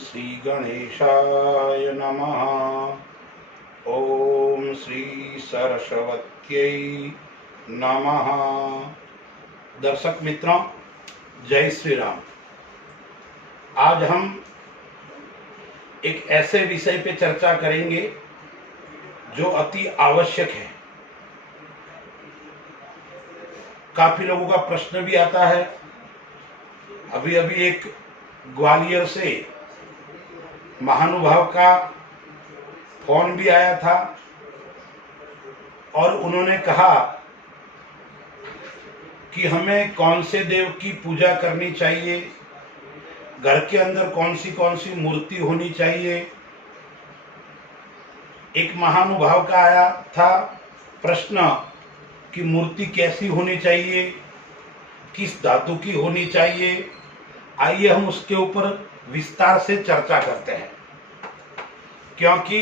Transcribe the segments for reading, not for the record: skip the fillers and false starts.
श्री गणेशाय नमः। ओम श्री सरस्वत्यै नमः। दर्शक मित्रों, जय श्री राम। आज हम एक ऐसे विषय पे चर्चा करेंगे जो अति आवश्यक है। काफी लोगों का प्रश्न भी आता है। अभी अभी एक ग्वालियर से महानुभाव का फोन भी आया था और उन्होंने कहा कि हमें कौन से देव की पूजा करनी चाहिए, घर के अंदर कौन सी मूर्ति होनी चाहिए। एक महानुभाव का आया था प्रश्न कि मूर्ति कैसी होनी चाहिए, किस धातु की होनी चाहिए। आइए हम उसके ऊपर विस्तार से चर्चा करते हैं, क्योंकि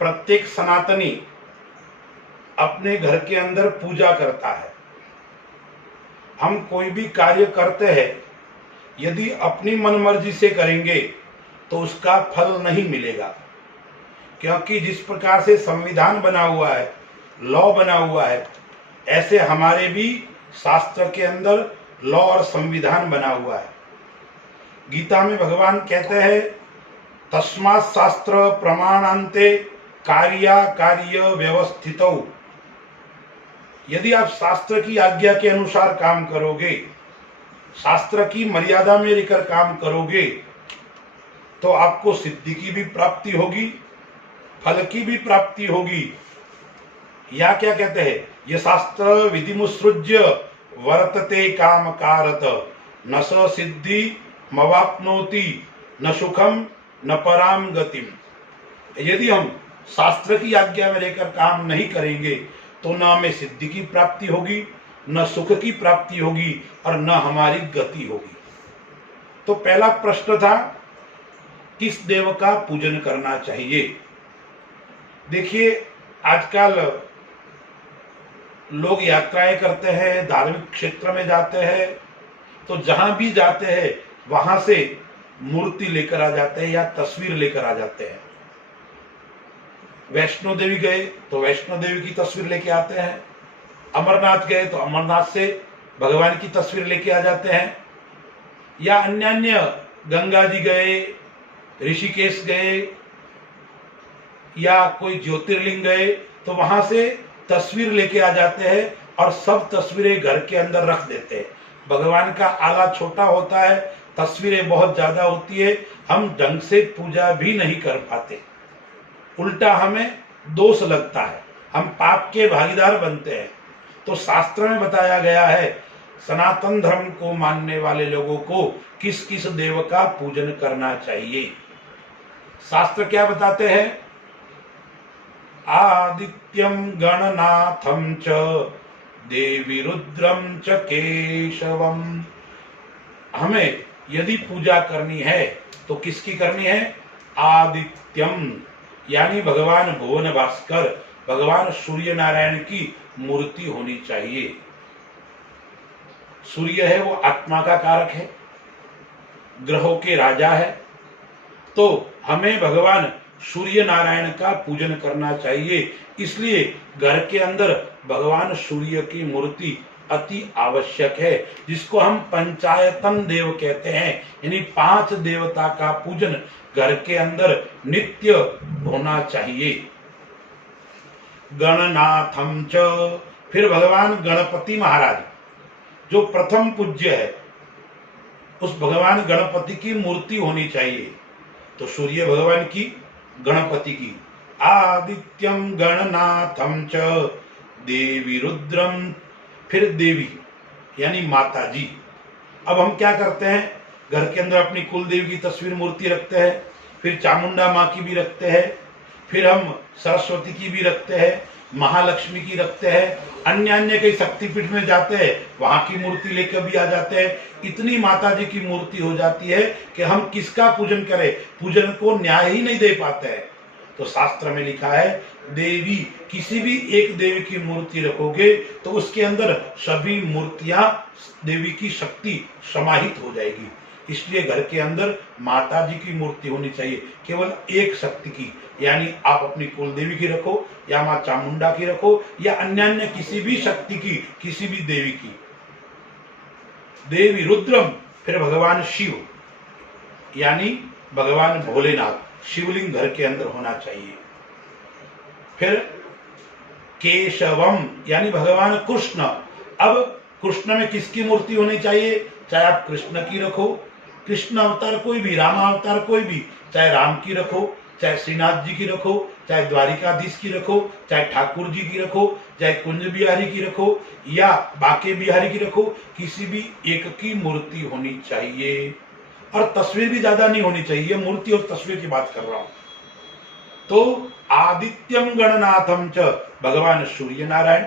प्रत्येक सनातनी अपने घर के अंदर पूजा करता है। हम कोई भी कार्य करते हैं, यदि अपनी मनमर्जी से करेंगे तो उसका फल नहीं मिलेगा, क्योंकि जिस प्रकार से संविधान बना हुआ है, लॉ बना हुआ है, ऐसे हमारे भी शास्त्र के अंदर लॉ और संविधान बना हुआ है। गीता में भगवान कहते हैं, तस्मात् शास्त्र प्रमाणान्ते कार्य व्यवस्थितौ। यदि आप शास्त्र की आज्ञा के अनुसार काम करोगे, शास्त्र की मर्यादा में रहकर काम करोगे, तो आपको सिद्धि की भी प्राप्ति होगी, फल की भी प्राप्ति होगी। या क्या कहते हैं, ये शास्त्र विधिमुत्सृज्य वर्तते काम कारत, न स सिद्धि मवाप्नोति न सुखम न पराम गतिम। यदि हम शास्त्र की आज्ञा में रहकर काम नहीं करेंगे तो न हमें सिद्धि की प्राप्ति होगी, न सुख की प्राप्ति होगी और न हमारी गति होगी। तो पहला प्रश्न था, किस देव का पूजन करना चाहिए। देखिए, आजकल लोग यात्राएं करते हैं, धार्मिक क्षेत्र में जाते हैं, तो जहां भी जाते हैं वहां से मूर्ति लेकर आ जाते हैं या तस्वीर लेकर आ जाते हैं। वैष्णो देवी गए तो वैष्णो देवी की तस्वीर लेके आते हैं, अमरनाथ गए तो अमरनाथ से भगवान की तस्वीर लेके आ जाते हैं, या अन्य गंगा जी गए, ऋषिकेश गए या कोई ज्योतिर्लिंग गए तो वहां से तस्वीर लेके आ जाते हैं और सब तस्वीरें घर के अंदर रख देते हैं। भगवान का आला छोटा होता है, तस्वीरें बहुत ज्यादा होती है, हम ढंग से पूजा भी नहीं कर पाते, उल्टा हमें दोष लगता है, हम पाप के भागीदार बनते हैं। तो शास्त्र में बताया गया है, सनातन धर्म को मानने वाले लोगों को किस किस देव का पूजन करना चाहिए। शास्त्र क्या बताते हैं, आदित्यम गणनाथम च देवी रुद्रम च केशवम। हमें यदि पूजा करनी है तो किसकी करनी है, आदित्यम यानी भगवान भुवन भास्कर, भगवान सूर्य नारायण की मूर्ति होनी चाहिए। सूर्य है वो आत्मा का कारक है, ग्रहों के राजा है, तो हमें भगवान सूर्य नारायण का पूजन करना चाहिए। इसलिए घर के अंदर भगवान सूर्य की मूर्ति अति आवश्यक है, जिसको हम पंचायतन देव कहते हैं, यानी 5 देवता का पूजन घर के अंदर नित्य होना चाहिए। गणनाथम च, फिर भगवान गणपति महाराज जो प्रथम पूज्य है, उस भगवान गणपति की मूर्ति होनी चाहिए। तो सूर्य भगवान की, गणपति की, आदित्यम गणनाथम च देवी रुद्रम, फिर देवी यानी माता जी। अब हम क्या करते हैं, घर के अंदर अपनी कुल देवी की तस्वीर मूर्ति रखते हैं, फिर चामुंडा माँ की भी रखते हैं, फिर हम सरस्वती की भी रखते हैं, महालक्ष्मी की रखते हैं, अन्य कई शक्तिपीठ में जाते हैं, वहां की मूर्ति लेकर भी आ जाते हैं। इतनी माता जी की मूर्ति हो जाती है कि हम किसका पूजन करें, पूजन को न्याय ही नहीं दे पाते हैं। तो शास्त्र में लिखा है, देवी, किसी भी एक देवी की मूर्ति रखोगे तो उसके अंदर सभी मूर्तियां देवी की शक्ति समाहित हो जाएगी। इसलिए घर के अंदर माता जी की मूर्ति होनी चाहिए, केवल एक शक्ति की, यानी आप अपनी कुल देवी की रखो या माँ चामुंडा की रखो या अन्य किसी भी शक्ति की, किसी भी देवी की। देवी रुद्रम, फिर भगवान शिव यानी भगवान भोलेनाथ, शिवलिंग घर के अंदर होना चाहिए। फिर केशवम यानी भगवान कृष्ण। अब कृष्ण में किसकी मूर्ति होनी चाहिए? चाहे आप कृष्ण की रखो, कृष्ण अवतार कोई भी, राम अवतार कोई भी, चाहे राम की रखो, चाहे श्रीनाथ जी की रखो, चाहे द्वारिकाधीश की रखो, चाहे ठाकुर जी की रखो, चाहे कुंज बिहारी की रखो या बाके बिहारी की रखो, किसी भी एक की मूर्ति होनी चाहिए। और तस्वीर भी ज्यादा नहीं होनी चाहिए, मूर्ति और तस्वीर की बात कर रहा हूं। तो आदित्यम गणनाथम च, भगवान सूर्य नारायण,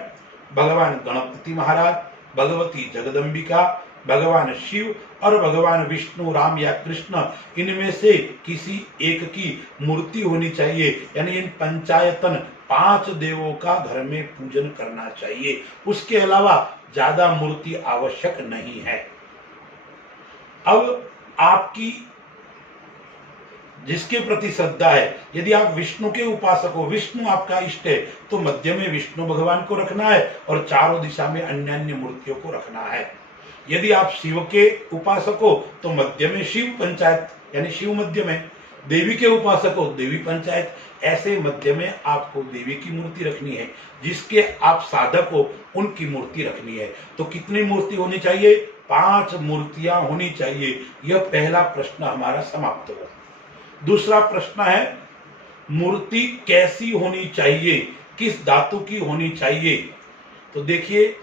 भगवान गणपति महाराज, भगवती जगदम्बिका, भगवान शिव और भगवान विष्णु, राम या कृष्ण, इनमें से किसी एक की मूर्ति होनी चाहिए। यानी इन पंचायतन 5 देवों का घर में पूजन करना चाहिए। उसके अलावा ज्यादा मूर्ति आवश्यक नहीं है। अब आपकी जिसके प्रति श्रद्धा है, यदि आप विष्णु के उपासक हो, विष्णु आपका इष्ट है, तो मध्य में विष्णु भगवान को रखना है और चारों दिशा में अन्य अन्य मूर्तियों को रखना है। यदि आप शिव के उपासक हो तो मध्य में शिव पंचायत यानी शिव मध्य में, देवी के उपासक हो देवी पंचायत, ऐसे मध्य में आपको देवी की मूर्ति रखनी है। जिसके आप साधक हो उनकी मूर्ति रखनी है। तो कितनी मूर्ति होनी चाहिए? 5 मूर्तियां होनी चाहिए। यह पहला प्रश्न हमारा समाप्त हुआ। दूसरा प्रश्न है, मूर्ति कैसी होनी चाहिए, किस धातु की होनी चाहिए? तो देखिए,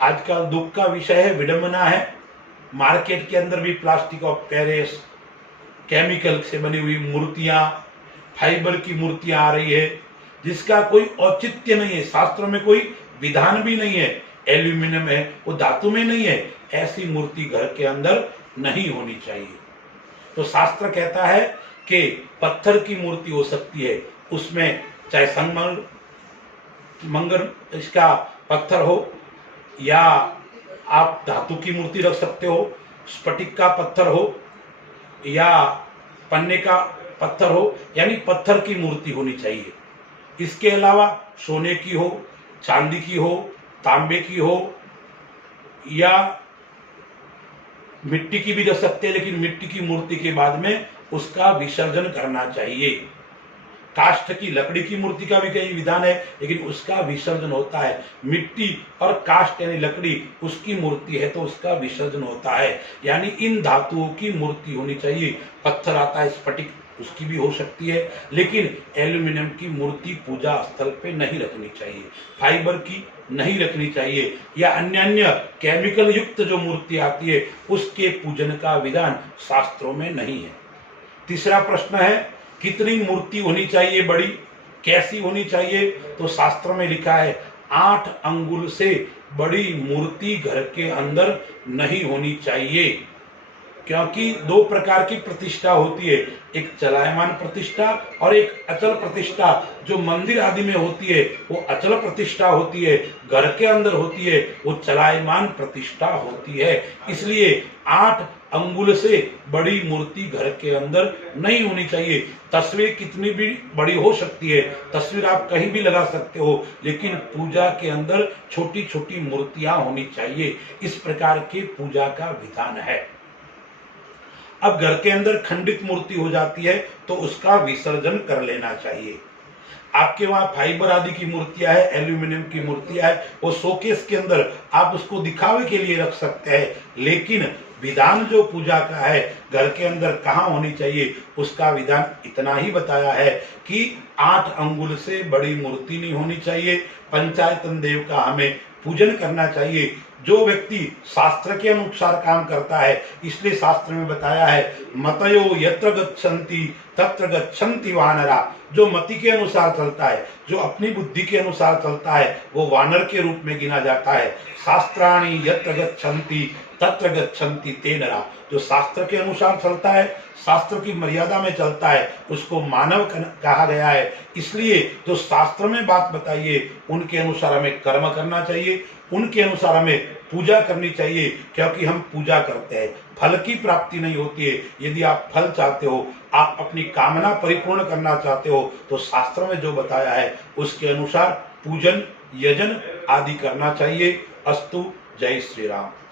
आजकल दुख का विषय है, विडंबना है। मार्केट के अंदर भी प्लास्टिक ऑफ पेरिस, केमिकल से बनी हुई मूर्तियां, फाइबर की मूर्तियां आ रही है, जिसका कोई औचित्य नहीं है, शास्त्रों में कोई विधान भी नहीं है। एल्यूमिनियम है, वो धातु में नहीं है, ऐसी मूर्ति घर के अंदर नहीं होनी चाहिए। तो शास्त्र कहता है कि पत्थर की मूर्ति हो सकती है, उसमें चाहे संगमरमर इसका पत्थर हो या आप धातु की मूर्ति रख सकते हो, स्फटिक का पत्थर हो या पन्ने का पत्थर हो, यानी पत्थर की मूर्ति होनी चाहिए। इसके अलावा सोने की हो, चांदी की हो, तांबे की हो या मिट्टी की भी रख सकते हैं, लेकिन मिट्टी की मूर्ति के बाद में उसका विसर्जन करना चाहिए। काष्ठ की, लकड़ी की मूर्ति का भी कई विधान है, लेकिन उसका विसर्जन होता है। मिट्टी और काष्ठ यानी लकड़ी उसकी मूर्ति है तो उसका विसर्जन होता है। यानी इन धातुओं की मूर्ति होनी चाहिए। पत्थर आता है स्फटिक, उसकी भी हो सकती है, लेकिन एल्यूमिनियम की मूर्ति पूजा स्थल पे नहीं रखनी चाहिए, फाइबर की नहीं रखनी चाहिए, या अन्य केमिकल युक्त जो मूर्ति आती है उसके पूजन का विधान शास्त्रों में नहीं है। तीसरा प्रश्न है, कितनी मूर्ति होनी चाहिए, बड़ी कैसी होनी चाहिए? तो शास्त्र में लिखा है 8 अंगुल से बड़ी मूर्ति घर के अंदर नहीं होनी चाहिए, क्योंकि 2 प्रकार की प्रतिष्ठा होती है, एक चलायमान प्रतिष्ठा और एक अचल प्रतिष्ठा। जो मंदिर आदि में होती है वो अचल प्रतिष्ठा होती है, घर के अंदर होती है वो चलायमान प्रतिष्ठा होती है। इसलिए 8 अंगुल से बड़ी मूर्ति घर के अंदर नहीं होनी चाहिए। तस्वीर कितनी भी बड़ी हो सकती है, तस्वीर आप कहीं भी लगा सकते हो, लेकिन पूजा के अंदर छोटी छोटी मूर्तियां होनी चाहिए। इस प्रकार की पूजा का विधान है। अब घर के अंदर खंडित मूर्ति हो जाती है तो उसका विसर्जन कर लेना चाहिए। आपके वहां फाइबर आदि की मूर्तियां है, एल्यूमिनियम की मूर्तियां है, वो शोकेस के अंदर आप उसको दिखावे के लिए रख सकते हैं, लेकिन विधान जो पूजा का है घर के अंदर कहाँ होनी चाहिए, उसका विधान इतना ही बताया है कि 8 अंगुल से बड़ी मूर्ति नहीं होनी चाहिए। पंचायतन देव का हमें पूजन करना चाहिए। जो व्यक्ति शास्त्र के अनुसार काम करता है, इसलिए शास्त्र में बताया है मतयो यत्र गच्छन्ति तत्र गच्छन्ति वानरा। जो मति के अनुसार चलता है, जो अपनी बुद्धि के अनुसार चलता है, वो वानर के रूप में गिना जाता है। शास्त्राणि यत्र गच्छन्ति तत्र गच्छन्ति ते नरा। जो शास्त्र के अनुसार चलता है, शास्त्र की मर्यादा में चलता है, उसको मानव कहा गया है। इसलिए जो शास्त्र में बात बताइए उनके अनुसार हमें कर्म करना चाहिए, उनके अनुसार हमें पूजा करनी चाहिए, क्योंकि हम पूजा करते हैं, फल की प्राप्ति नहीं होती है। यदि आप फल चाहते हो, आप अपनी कामना परिपूर्ण करना चाहते हो, तो शास्त्र में जो बताया है उसके अनुसार पूजन, यजन आदि करना चाहिए। अस्तु। जय श्री राम।